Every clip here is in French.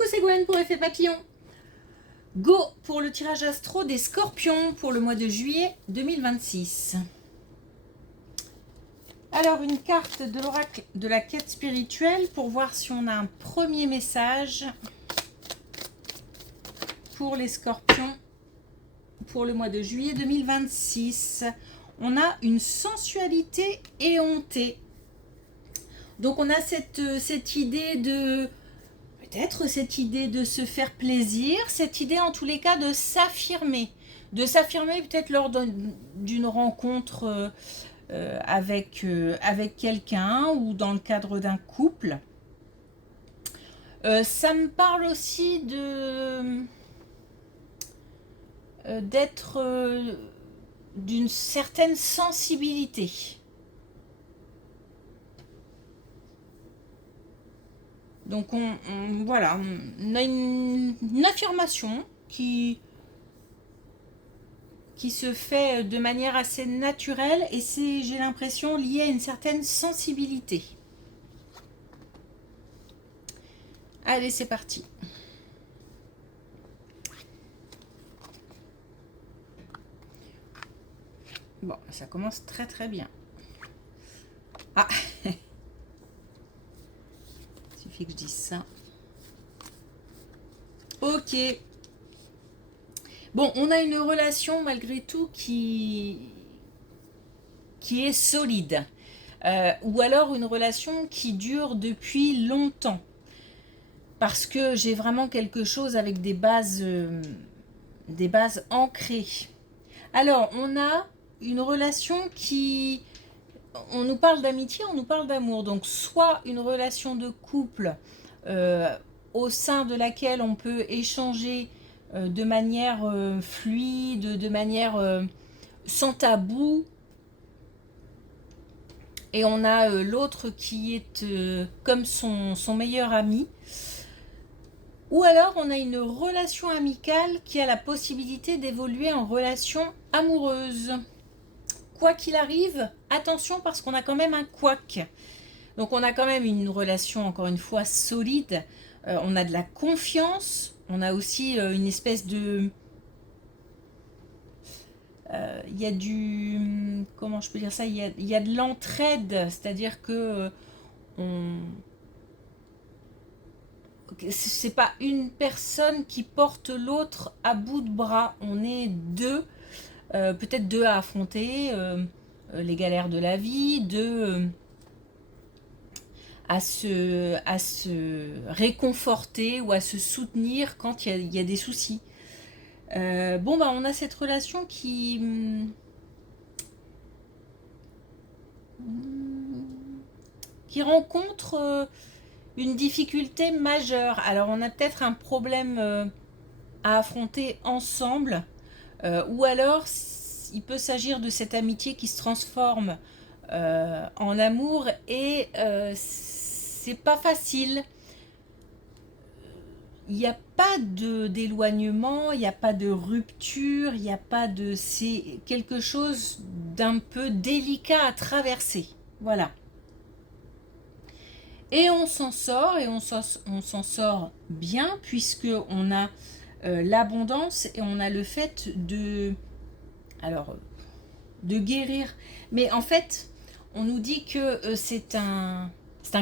Coucou, c'est Gwen pour Effet Papillon. Go pour le tirage astro des Scorpions pour le mois de juillet 2026. Alors, une carte de l'oracle de la quête spirituelle pour voir si on a un premier message pour les Scorpions pour le mois de juillet 2026. On a une sensualité éhontée. Donc, on a cette idée de... Peut-être cette idée de se faire plaisir, cette idée en tous les cas de s'affirmer peut-être lors d'une rencontre avec quelqu'un ou dans le cadre d'un couple. Ça me parle aussi d'être d'une certaine sensibilité. Donc voilà, on a une affirmation qui se fait de manière assez naturelle et c'est, j'ai l'impression, lié à une certaine sensibilité. Allez, c'est parti. Bon, ça commence très très bien. Ah que je dise ça. Ok. Bon, on a une relation malgré tout qui est solide. Ou alors une relation qui dure depuis longtemps. Parce que j'ai vraiment quelque chose avec des bases ancrées. Alors, on a une relation qui... On nous parle d'amitié, on nous parle d'amour. Donc, soit une relation de couple au sein de laquelle on peut échanger de manière fluide, de manière sans tabou. Et on a l'autre qui est comme son meilleur ami. Ou alors, on a une relation amicale qui a la possibilité d'évoluer en relation amoureuse. Quoi qu'il arrive, attention parce qu'on a quand même un couac. Donc on a quand même une relation, encore une fois, solide. On a de la confiance. On a aussi une espèce de... Il y a du... Comment je peux dire ça, il y a de l'entraide. C'est-à-dire que... c'est pas une personne qui porte l'autre à bout de bras. On est deux. Peut-être deux à affronter les galères de la vie, deux à se réconforter ou à se soutenir quand il y a des soucis. Bon, bah, on a cette relation qui rencontre une difficulté majeure. Alors, on a peut-être un problème à affronter ensemble. Ou alors, il peut s'agir de cette amitié qui se transforme en amour et c'est pas facile. Il n'y a pas d'éloignement, il n'y a pas de rupture, il n'y a pas de... C'est quelque chose d'un peu délicat à traverser. Voilà. Et on s'en sort, et on s'en sort bien, puisqu'on a l'abondance et on a le fait de... Alors, de guérir. Mais en fait, on nous dit que c'est un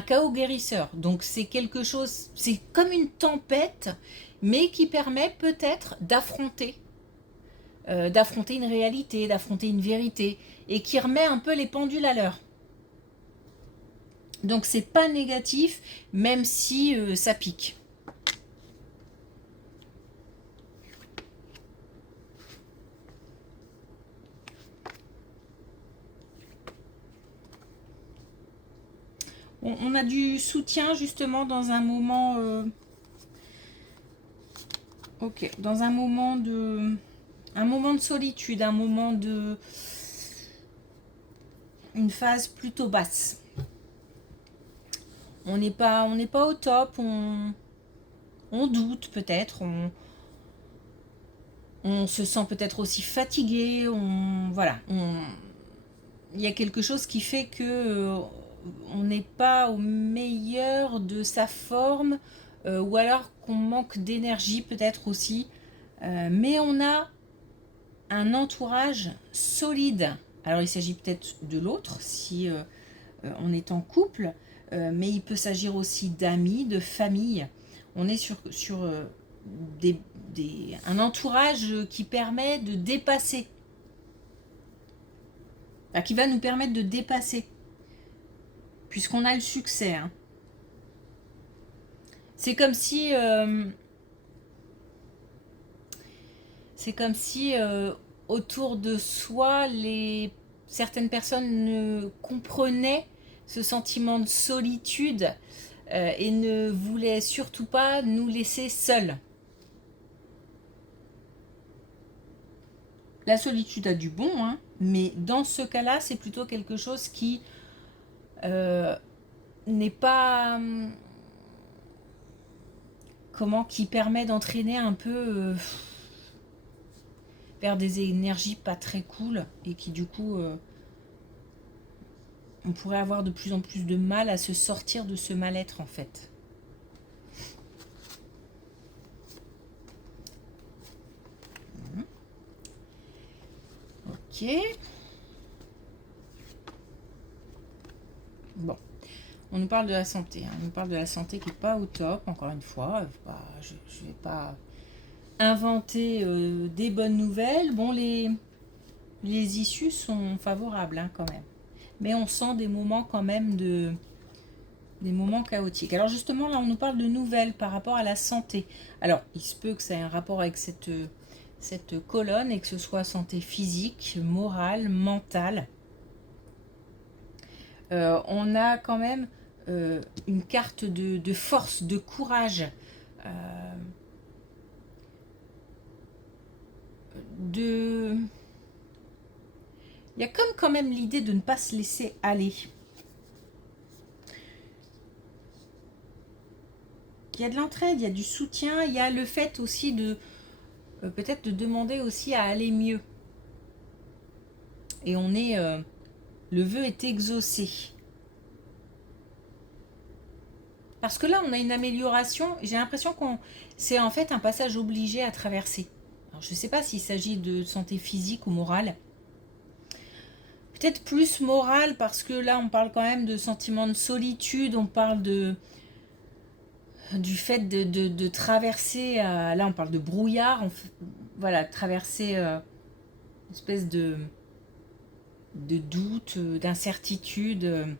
chaos guérisseur. Donc c'est quelque chose, c'est comme une tempête, mais qui permet peut-être d'affronter une réalité, d'affronter une vérité, et qui remet un peu les pendules à l'heure. Donc c'est pas négatif, même si ça pique. On a du soutien justement dans un moment... Ok, dans un moment de solitude, un moment de... Une phase plutôt basse. On n'est pas au top, on doute peut-être, on se sent peut-être aussi fatigué, voilà, il y a quelque chose qui fait que on n'est pas au meilleur de sa forme ou alors qu'on manque d'énergie peut-être aussi. Mais on a un entourage solide. Alors il s'agit peut-être de l'autre si on est en couple, mais il peut s'agir aussi d'amis, de famille. On est sur des, un entourage qui permet de dépasser, enfin, qui va nous permettre de dépasser, puisqu'on a le succès. Hein. C'est comme si, autour de soi, certaines personnes ne comprenaient ce sentiment de solitude et ne voulaient surtout pas nous laisser seuls. La solitude a du bon, hein, mais dans ce cas-là, c'est plutôt quelque chose qui n'est pas... qui permet d'entraîner un peu vers des énergies pas très cool et qui du coup on pourrait avoir de plus en plus de mal à se sortir de ce mal-être en fait. Ok. Bon. On nous parle de la santé. Hein. On nous parle de la santé qui n'est pas au top, encore une fois. Je ne vais pas inventer des bonnes nouvelles. Bon, les issues sont favorables hein, quand même. Mais on sent des moments quand même des moments chaotiques. Alors justement, là, on nous parle de nouvelles par rapport à la santé. Alors, il se peut que ça ait un rapport avec cette colonne et que ce soit santé physique, morale, mentale. On a quand même une carte de force, de courage, de... Il y a comme quand même l'idée de ne pas se laisser aller. Il y a de l'entraide, il y a du soutien, il y a le fait aussi de peut-être de demander aussi à aller mieux. Et on est... le vœu est exaucé. Parce que là, on a une amélioration. J'ai l'impression qu'on c'est en fait un passage obligé à traverser. Alors, je ne sais pas s'il s'agit de santé physique ou morale. Peut-être plus morale parce que là, on parle quand même de sentiment de solitude. On parle du fait de traverser. Là, on parle de brouillard. Voilà, traverser une espèce de doute, d'incertitude.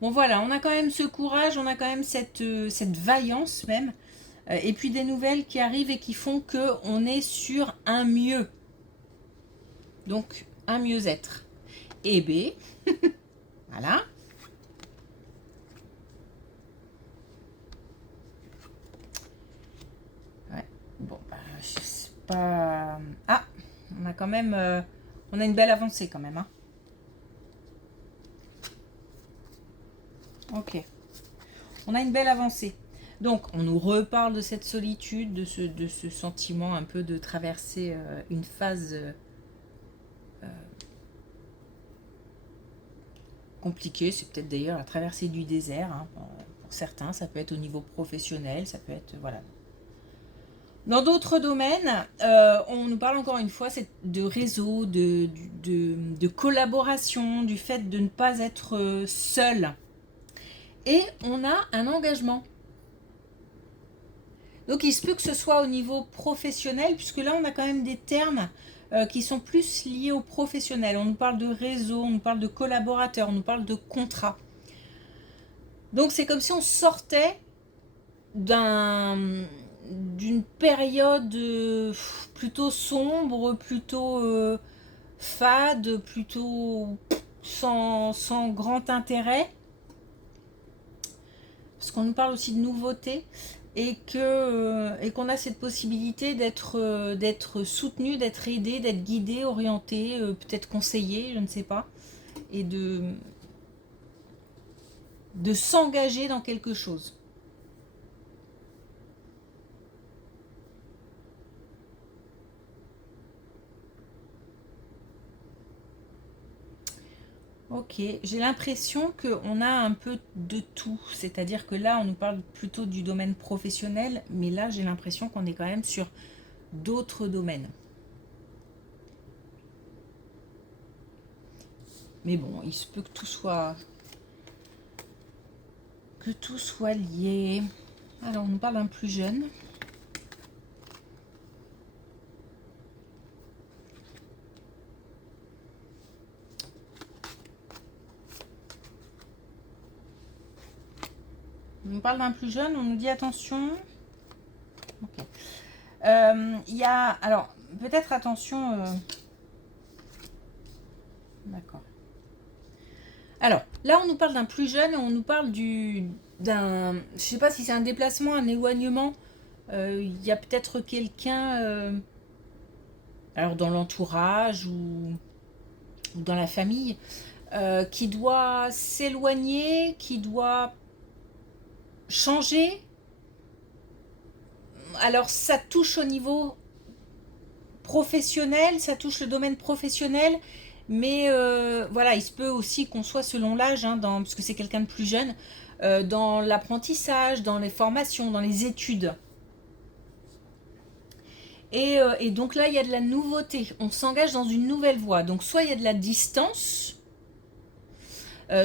Bon voilà, on a quand même ce courage, on a quand même cette vaillance même, et puis des nouvelles qui arrivent et qui font que on est sur un mieux, donc un mieux-être. Et B, voilà. Ouais. Bon, bah, je sais pas. Ah, on a quand même, on a une belle avancée quand même. Hein. Ok, on a une belle avancée. Donc, on nous reparle de cette solitude, de ce sentiment un peu de traverser une phase compliquée. C'est peut-être d'ailleurs la traversée du désert. Hein, pour certains, ça peut être au niveau professionnel, ça peut être... Voilà. Dans d'autres domaines, on nous parle encore une fois de réseau, de collaboration, du fait de ne pas être seul. Et on a un engagement. Donc il se peut que ce soit au niveau professionnel, puisque là on a quand même des termes qui sont plus liés au professionnel. On nous parle de réseau, on nous parle de collaborateurs, on nous parle de contrat. Donc c'est comme si on sortait d'une période plutôt sombre, plutôt fade, plutôt sans grand intérêt. Parce qu'on nous parle aussi de nouveautés. Et qu'on a cette possibilité d'être soutenu, d'être aidé, d'être guidé, orienté, peut-être conseillé, je ne sais pas, et de s'engager dans quelque chose. Ok, j'ai l'impression qu'on a un peu de tout. C'est-à-dire que là, on nous parle plutôt du domaine professionnel, mais là, j'ai l'impression qu'on est quand même sur d'autres domaines. Mais bon, il se peut que tout soit lié. Alors, on nous parle d'un plus jeune. On nous parle d'un plus jeune, on nous dit attention. Ok. Il y a... Alors, peut-être attention... D'accord. Alors, là, on nous parle d'un plus jeune et on nous parle d'un... Je sais pas si c'est un déplacement, un éloignement. Il y a peut-être quelqu'un... alors, dans l'entourage ou dans la famille, qui doit s'éloigner, qui doit changer. Alors, ça touche au niveau professionnel, ça touche le domaine professionnel, mais voilà, il se peut aussi qu'on soit selon l'âge, hein, parce que c'est quelqu'un de plus jeune, dans l'apprentissage, dans les formations, dans les études. Et donc là, il y a de la nouveauté. On s'engage dans une nouvelle voie. Donc soit il y a de la distance,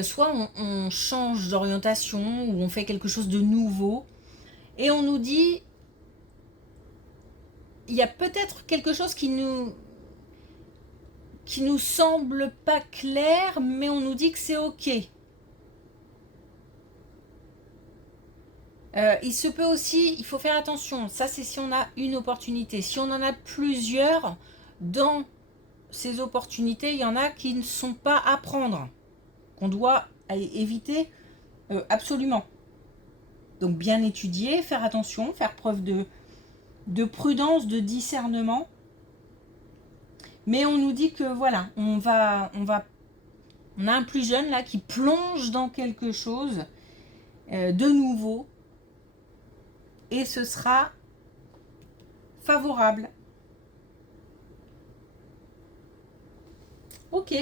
soit on change d'orientation ou on fait quelque chose de nouveau. Et on nous dit, il y a peut-être quelque chose qui nous semble pas clair, mais on nous dit que c'est ok. Il se peut aussi, il faut faire attention, ça c'est si on a une opportunité. Si on en a plusieurs, dans ces opportunités, il y en a qui ne sont pas à prendre, qu'on doit éviter absolument. Donc bien étudier, faire attention, faire preuve de prudence, de discernement. Mais on nous dit que voilà, on a un plus jeune là qui plonge dans quelque chose de nouveau et ce sera favorable. Ok.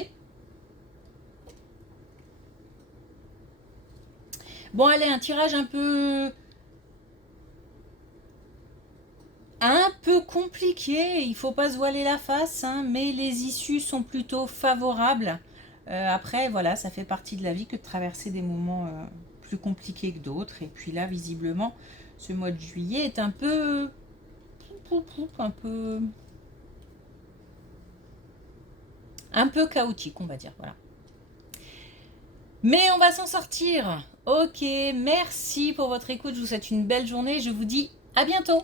Bon, allez, un tirage un peu compliqué, il faut pas se voiler la face, hein, mais les issues sont plutôt favorables. Après, voilà, ça fait partie de la vie que de traverser des moments plus compliqués que d'autres. Et puis là, visiblement, ce mois de juillet est un peu un peu chaotique, on va dire, voilà. Mais on va s'en sortir. Ok, merci pour votre écoute, je vous souhaite une belle journée, je vous dis à bientôt.